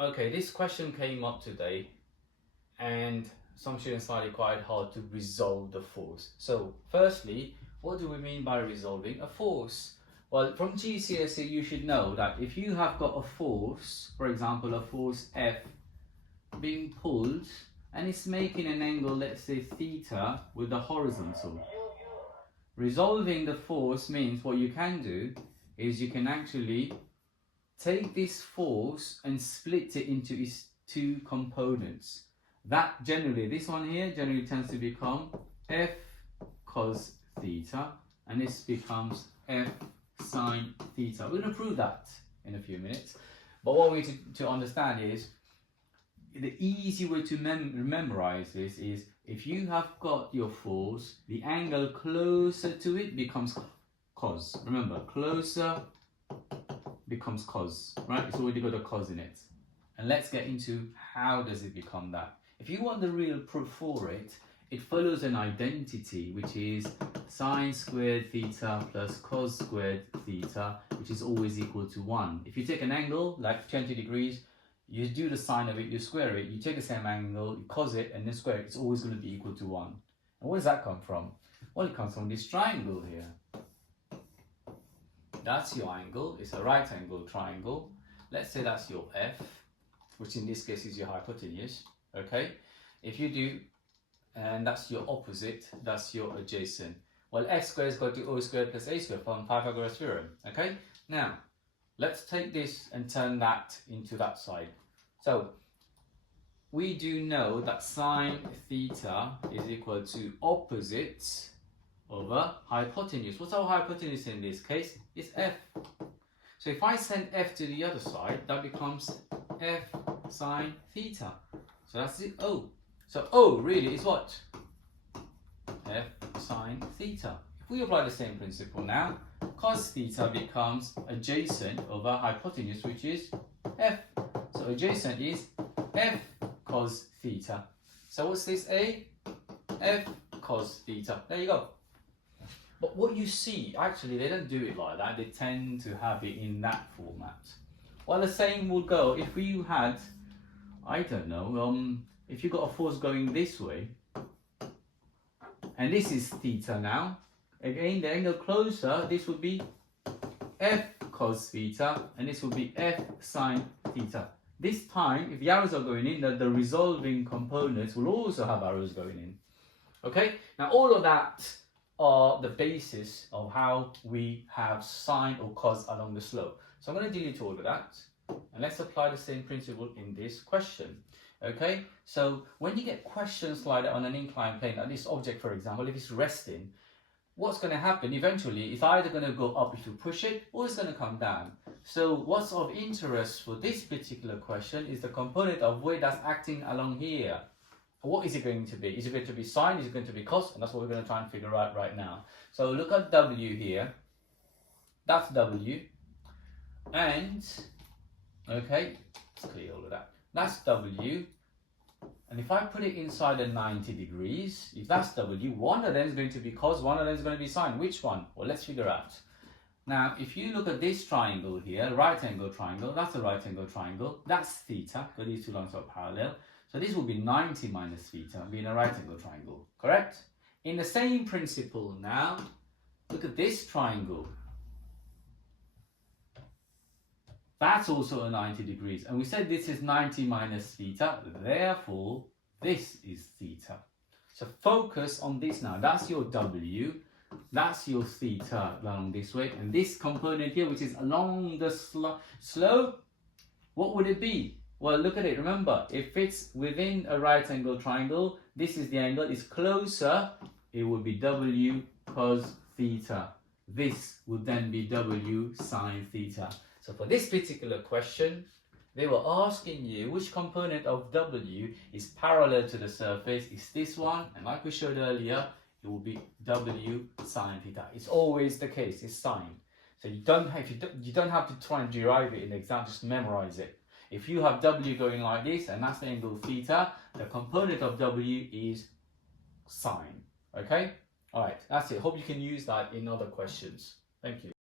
Okay, this question came up today and some students find it quite hard to resolve the force. So firstly, what do we mean by resolving a force? Well, from GCSE you should know that if you have got a force, for example a force F being pulled and it's making an angle, let's say theta, with the horizontal. Resolving the force means what you can do is you can actually take this force and split it into its two components. That generally, this one here generally tends to become F cos theta, and this becomes F sine theta. We're going to prove that in a few minutes. But what we need to understand is, the easy way to memorize this is, if you have got your force, the angle closer to it becomes cos. Remember, closer becomes cos, right? It's already got a cos in it. And let's get into how does it become that. If you want the real proof for it, it follows an identity, which is sine squared theta plus cos squared theta, which is always equal to 1. If you take an angle like 20 degrees, you do the sine of it, you square it, you take the same angle, you cos it, and then square it, it's always going to be equal to 1. And where does that come from? Well, it comes from this triangle here. That's your angle, it's a right angle triangle. Let's say that's your F, which in this case is your hypotenuse, okay? If you do, and that's your opposite, that's your adjacent. Well, F squared is equal to O squared plus A squared from Pythagoras theorem, okay? Now, let's take this and turn that into that side. So, we do know that sine theta is equal to opposite over hypotenuse. What's our hypotenuse in this case? It's F. So if I send F to the other side, that becomes F sine theta. So that's the O. So O really is what? F sine theta. If we apply the same principle now, cos theta becomes adjacent over hypotenuse, which is F. So adjacent is F cos theta. So what's this A? F cos theta. There you go. But what you see, actually, they don't do it like that. They tend to have it in that format. Well, the same will go if you had, I don't know, if you got a force going this way, and this is theta now. Again, the angle closer, this would be F cos theta, and this would be F sine theta. This time, if the arrows are going in, the resolving components will also have arrows going in. Okay? Now, all of that are the basis of how we have sine or cos along the slope. So I'm going to delete all of that, and let's apply the same principle in this question. Okay, so when you get questions like that on an inclined plane, like this object for example, if it's resting, what's going to happen eventually, it's either going to go up if you push it, or it's going to come down. So what's of interest for this particular question is the component of weight that's acting along here. What is it going to be? Is it going to be sine? Is it going to be cos? And that's what we're going to try and figure out right now. So look at W here. That's W. And, okay, let's clear all of that. That's W. And if I put it inside a 90 degrees, if that's W, one of them is going to be cos, one of them is going to be sine. Which one? Well, let's figure out. Now, if you look at this triangle here, right angle triangle, that's a right angle triangle. That's theta, because these two lines are parallel. So this will be 90 minus theta, being a right angle triangle, correct? In the same principle now, look at this triangle. That's also a 90 degrees. And we said this is 90 minus theta, therefore this is theta. So focus on this now. That's your W, that's your theta along this way. And this component here, which is along the slope, what would it be? Well, look at it. Remember, if it's within a right angle triangle, this is the angle. It's closer, it would be W cos theta. This would then be W sine theta. So for this particular question, they were asking you which component of W is parallel to the surface. Is this one? And like we showed earlier, it will be W sine theta. It's always the case. It's sine. So you don't have to try and derive it in the exam. Just memorize it. If you have W going like this, and that's the angle theta, the component of W is sine. Okay? Alright, that's it. Hope you can use that in other questions. Thank you.